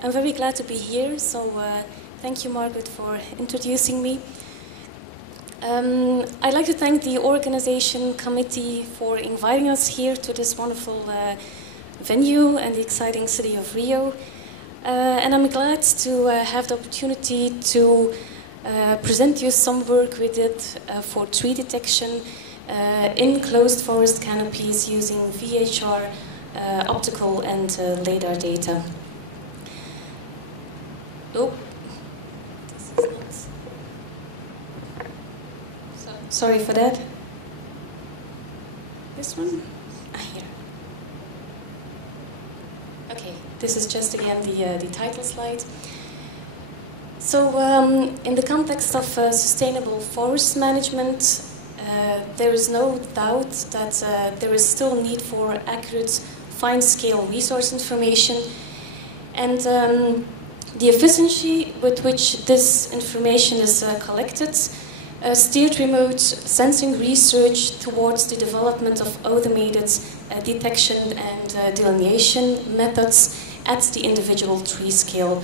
I'm very glad to be here, so thank you, Margaret, for introducing me. I'd like to thank the organization committee for inviting us here to this wonderful venue and the exciting city of Rio. And I'm glad to have the opportunity to present you some work we did for tree detection in closed forest canopies using VHR, optical and LiDAR data. Oh, this is not. Sorry for that. This one? Ah, here. Okay, this is just again the title slide. So, in the context of sustainable forest management, there is no doubt that there is still need for accurate, fine-scale resource information, and the efficiency with which this information is collected steered remote sensing research towards the development of automated detection and delineation methods at the individual tree scale.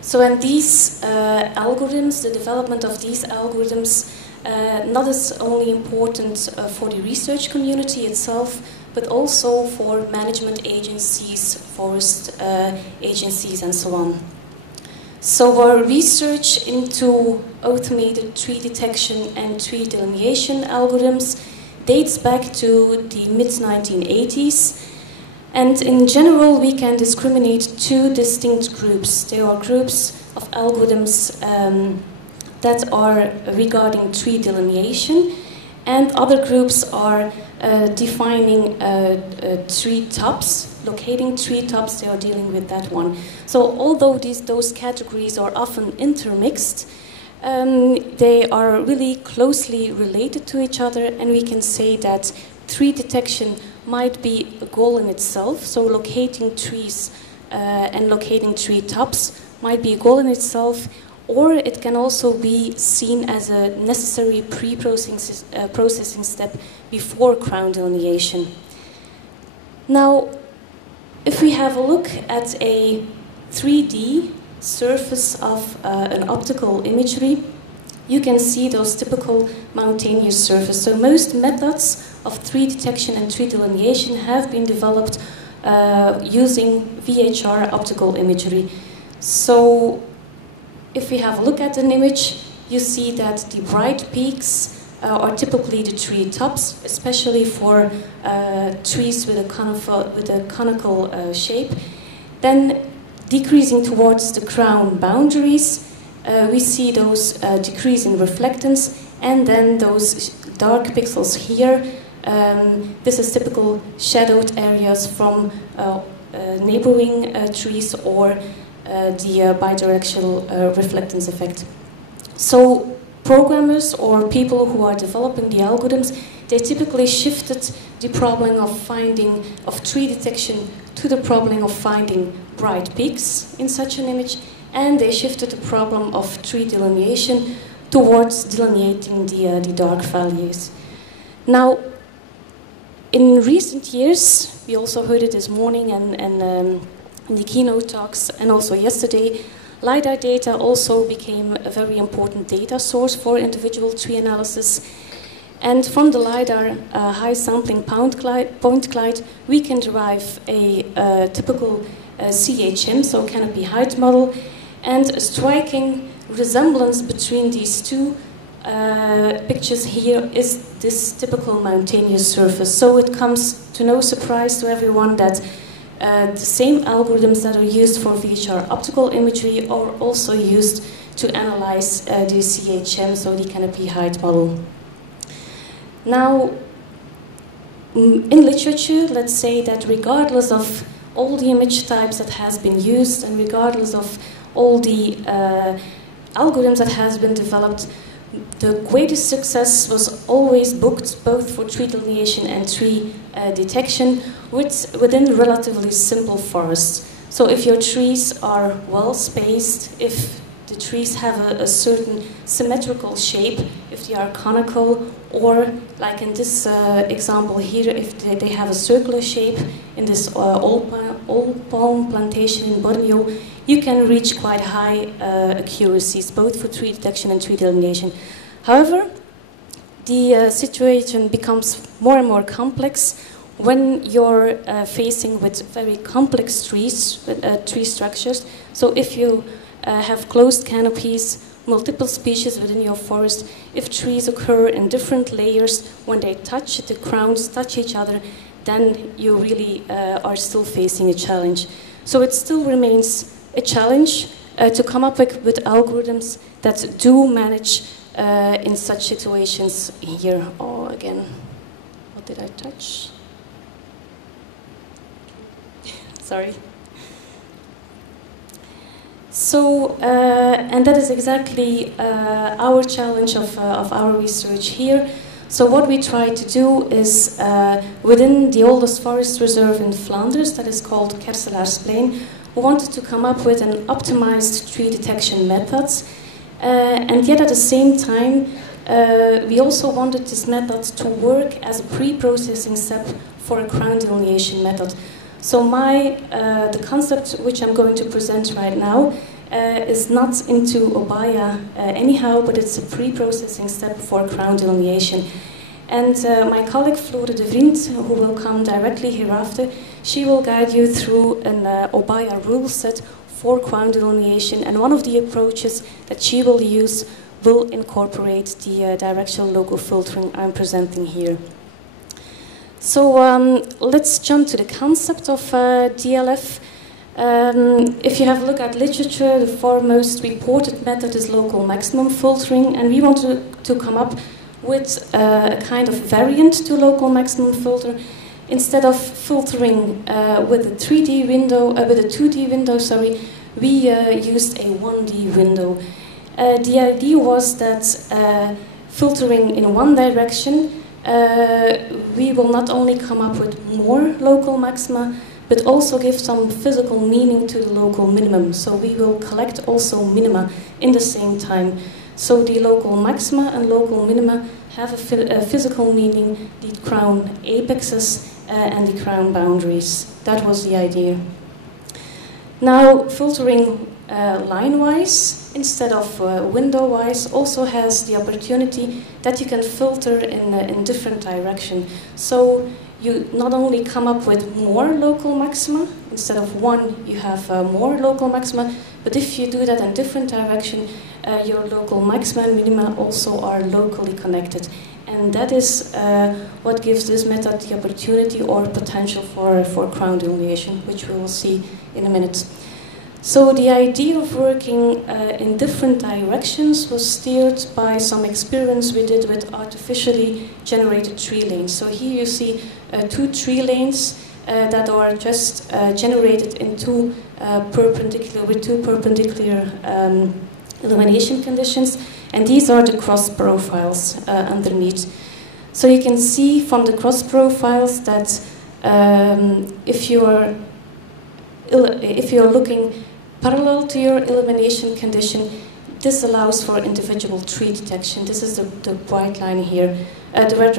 So, and these algorithms, the development of these algorithms, not as only important for the research community itself, but also for management agencies, forest agencies, and so on. So our research into automated tree detection and tree delineation algorithms dates back to the mid-1980s. And in general, we can discriminate two distinct groups. There are groups of algorithms that are regarding tree delineation, and other groups are defining tree tops, locating tree tops. They are dealing with that one. So although those categories are often intermixed, they are really closely related to each other, and we can say that tree detection might be a goal in itself. So locating trees and locating tree tops might be a goal in itself, or it can also be seen as a necessary pre-processing step before crown delineation. Now, if we have a look at a 3D surface of an optical imagery, you can see those typical mountainous surfaces. So most methods of tree detection and tree delineation have been developed using VHR optical imagery. So if we have a look at an image, you see that the bright peaks are typically the tree tops, especially for trees with a conical shape. Then decreasing towards the crown boundaries, we see those decrease in reflectance, and then those dark pixels here. This is typical shadowed areas from neighboring trees or the bidirectional reflectance effect. So programmers or people who are developing the algorithms, they typically shifted the problem of tree detection to the problem of finding bright peaks in such an image, and they shifted the problem of tree delineation towards delineating the dark values. Now, in recent years, we also heard it this morning and in the keynote talks, and also yesterday, LiDAR data also became a very important data source for individual tree analysis. And from the LiDAR high sampling point glide, we can derive a typical CHM, so canopy height model, and a striking resemblance between these two pictures here is this typical mountainous surface. So it comes to no surprise to everyone that the same algorithms that are used for VHR optical imagery are also used to analyze the CHM, so the canopy height model. Now, in literature, let's say that regardless of all the image types that has been used and regardless of all the algorithms that has been developed, the greatest success was always booked both for tree delineation and tree detection within relatively simple forests. So if your trees are well spaced, if the trees have a certain symmetrical shape, if they are conical, or like in this example here, if they have a circular shape in this old palm plantation in Borneo, you can reach quite high accuracies, both for tree detection and tree delineation. However, the situation becomes more and more complex when you're facing with very complex trees, tree structures. So if you have closed canopies, multiple species within your forest, if trees occur in different layers, when they touch, the crowns touch each other, then you really are still facing a challenge. So it still remains a challenge to come up with algorithms that do manage in such situations here. Oh, again, what did I touch? Sorry. So, and that is exactly our challenge of our research here. So what we try to do is, within the oldest forest reserve in Flanders, that is called Kerselaarsplein, we wanted to come up with an optimized tree detection methods, and yet at the same time, we also wanted this method to work as a pre-processing step for a crown delineation method. So the concept which I'm going to present right now is not into OBIA anyhow, but it's a pre-processing step for crown delineation. And my colleague Flore Devriendt, who will come directly hereafter, she will guide you through an OBIA rule set for crown delineation, and one of the approaches that she will use will incorporate the directional local filtering I'm presenting here. So let's jump to the concept of DLF. If you have a look at literature, the foremost reported method is local maximum filtering, and we want to come up with a kind of variant to local maximum filter. Instead of filtering with a 3D window, with a 2D window, sorry, we used a 1D window. The idea was that filtering in one direction, we will not only come up with more local maxima, but also give some physical meaning to the local minimum. So we will collect also minima in the same time. So the local maxima and local minima have a physical meaning, the crown apexes and the crown boundaries. That was the idea. Now, filtering line-wise instead of window-wise also has the opportunity that you can filter in different direction. So you not only come up with more local maxima, instead of one you have more local maxima, but if you do that in different direction, your local maxima and minima also are locally connected. And that is what gives this method the opportunity or potential for crown delineation, which we will see in a minute. So the idea of working in different directions was steered by some experience we did with artificially generated tree lanes. So here you see two tree lanes that are just generated in two perpendicular illumination conditions, and these are the cross profiles underneath. So you can see from the cross profiles that if you're looking parallel to your illumination condition, this allows for individual tree detection. This is the white line here, the red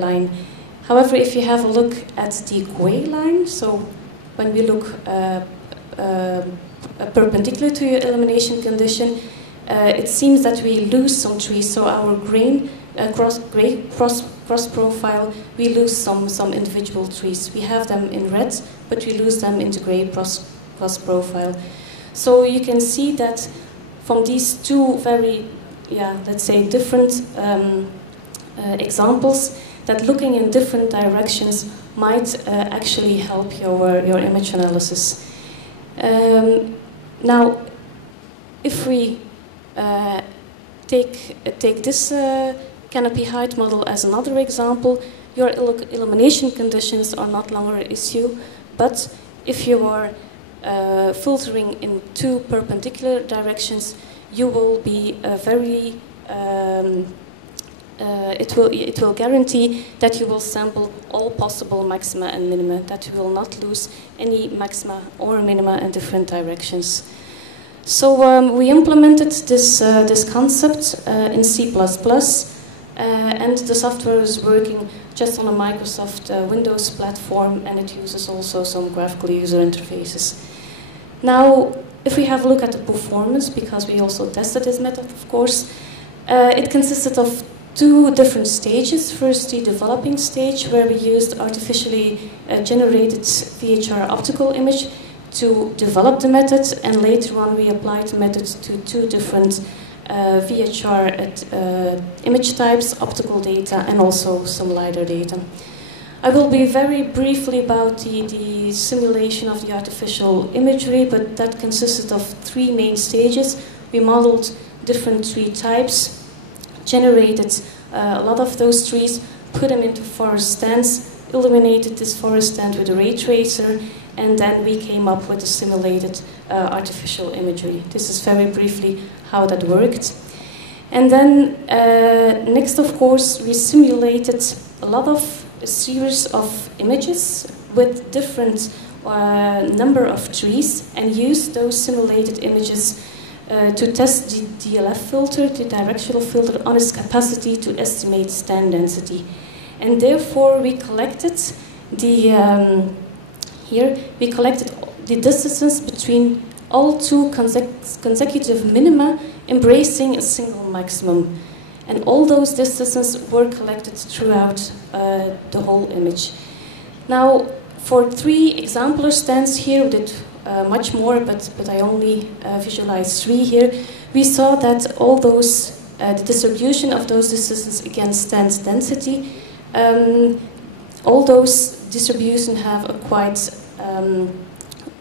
line. However, if you have a look at the gray line, so when we look perpendicular to your illumination condition, it seems that we lose some trees. So our gray cross profile, we lose some individual trees. We have them in red, but we lose them in the gray cross profile. So you can see that from these two very, let's say different examples, that looking in different directions might actually help your image analysis. Now, if we take this canopy height model as another example, your illumination conditions are not longer an issue, but if you are filtering in two perpendicular directions, you will be very it will guarantee that you will sample all possible maxima and minima, that you will not lose any maxima or minima in different directions. So we implemented this concept in C++. and the software is working just on a Microsoft Windows platform, and it uses also some graphical user interfaces. Now, if we have a look at the performance, because we also tested this method, of course, it consisted of two different stages. First, the developing stage, where we used artificially generated VHR optical image to develop the method, and later on we applied the method to two different VHR image types, optical data, and also some LiDAR data. I will be very briefly about the simulation of the artificial imagery, but that consisted of three main stages. We modeled different tree types, generated a lot of those trees, put them into forest stands, illuminated this forest stand with a ray tracer, and then we came up with a simulated artificial imagery. This is very briefly how that worked. And then next, of course, we simulated a series of images with different number of trees, and used those simulated images to test the DLF filter, the directional filter, on its capacity to estimate stand density. And therefore we collected the distances between all two consecutive minima, embracing a single maximum. And all those distances were collected throughout the whole image. Now, for three exemplar stands here, we did much more, but I only visualized three here. We saw that all those, the distribution of those distances against stand density, all those distributions have a quite,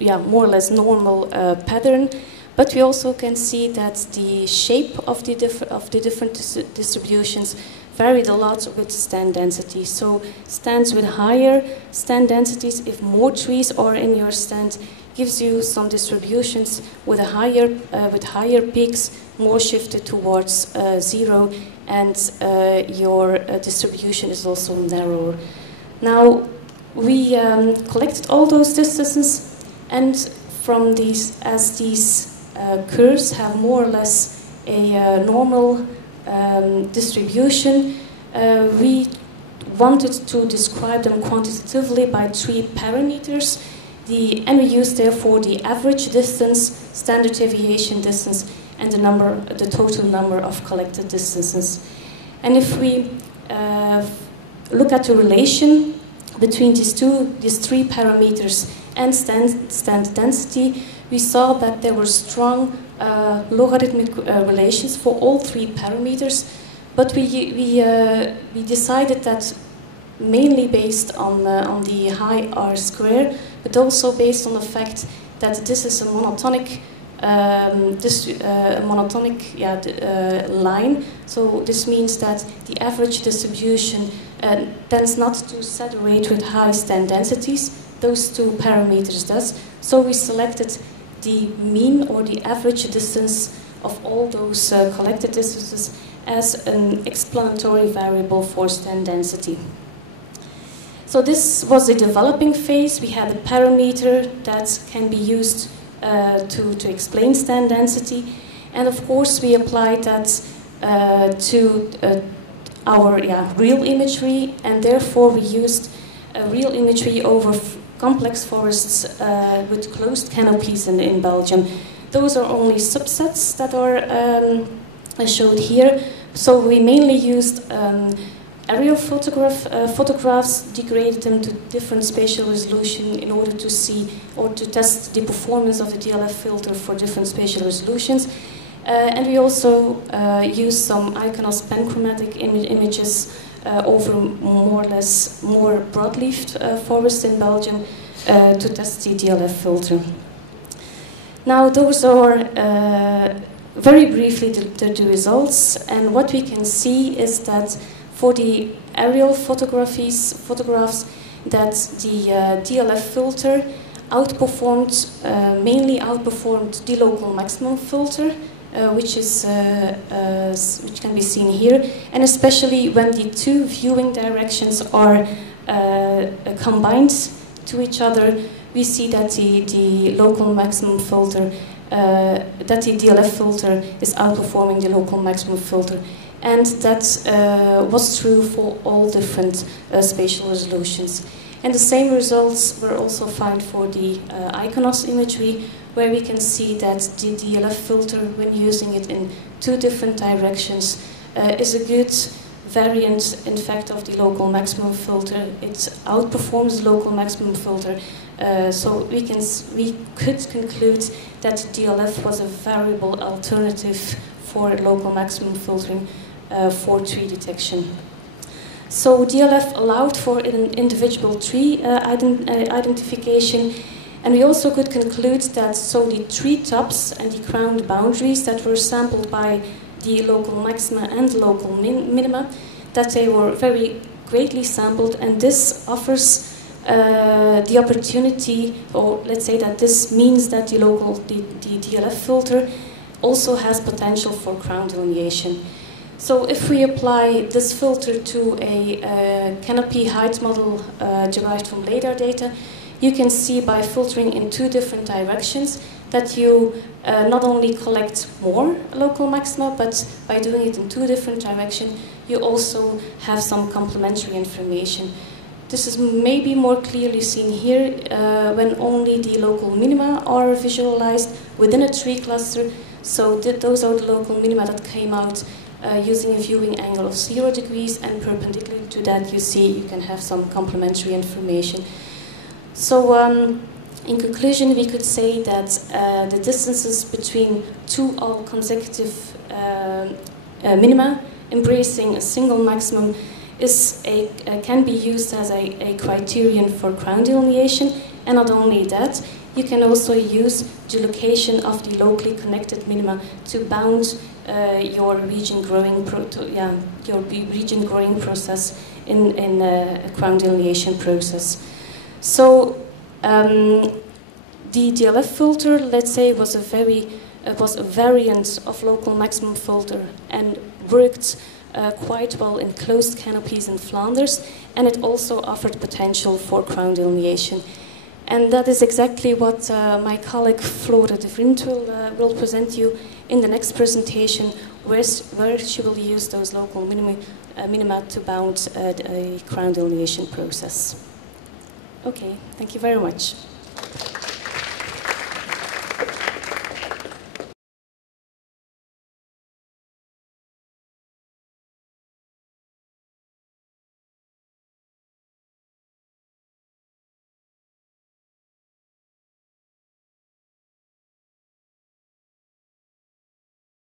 more or less normal pattern. But we also can see that the shape of the different distributions varied a lot with stand density. So stands with higher stand densities, if more trees are in your stand, gives you some distributions with higher peaks, more shifted towards zero, and your distribution is also narrower. Now, we collected all those distances, and from these, as these curves have more or less a normal distribution, we wanted to describe them quantitatively by three parameters, and we used therefore the average distance, standard deviation distance, and the total number of collected distances. And if we look at the relation between these three parameters and stand density, we saw that there were strong logarithmic relations for all three parameters, but we decided that mainly based on the high R square, but also based on the fact that this is a monotonic line. So this means that the average distribution tends not to saturate with high stand densities. Those two parameters does. So we selected the mean or the average distance of all those collected distances as an explanatory variable for stand density. So this was the developing phase. We had a parameter that can be used to explain stand density, and of course we applied that to our real imagery, and therefore we used real imagery over complex forests with closed canopies in Belgium. Those are only subsets that are showed here. So we mainly used aerial photographs, degraded them to different spatial resolution in order to see or to test the performance of the DLF filter for different spatial resolutions. And we also used some Iconos panchromatic images over more or less more broadleafed forests in Belgium to test the DLF filter. Now those are very briefly the results, and what we can see is that for the aerial photographs that the DLF filter mainly outperformed the local maximum filter, which can be seen here, and especially when the two viewing directions are combined to each other, we see that the local maximum filter, that the DLF filter is outperforming the local maximum filter and that was true for all different spatial resolutions. And the same results were also found for the Iconos imagery, where we can see that the DLF filter, when using it in two different directions, is a good variant, in fact, of the local maximum filter. It outperforms the local maximum filter, so we could conclude that DLF was a variable alternative for local maximum filtering for tree detection. So DLF allowed for an individual tree identification, and we also could conclude that the tree tops and the crowned boundaries that were sampled by the local maxima and local minima, that they were very greatly sampled, and this offers the opportunity, or let's say that this means that the DLF filter also has potential for crown delineation. So if we apply this filter to a canopy height model derived from LiDAR data, you can see by filtering in two different directions that you not only collect more local maxima, but by doing it in two different directions, you also have some complementary information. This is maybe more clearly seen here when only the local minima are visualized within a tree cluster. So those are the local minima that came out using a viewing angle of 0 degrees, and perpendicular to that you can have some complementary information. So in conclusion, we could say that the distances between two all consecutive minima embracing a single maximum can be used as a criterion for crown delineation, and not only that, you can also use the location of the locally connected minima to bound your region growing process in a crown delineation process. So the DLF filter, let's say, was a variant of local maximum filter and worked quite well in closed canopies in Flanders, and it also offered potential for crown delineation. And that is exactly what my colleague Flora Devriendt will present you in the next presentation, where she will use those local minima to bound a crown delineation process. Okay, thank you very much.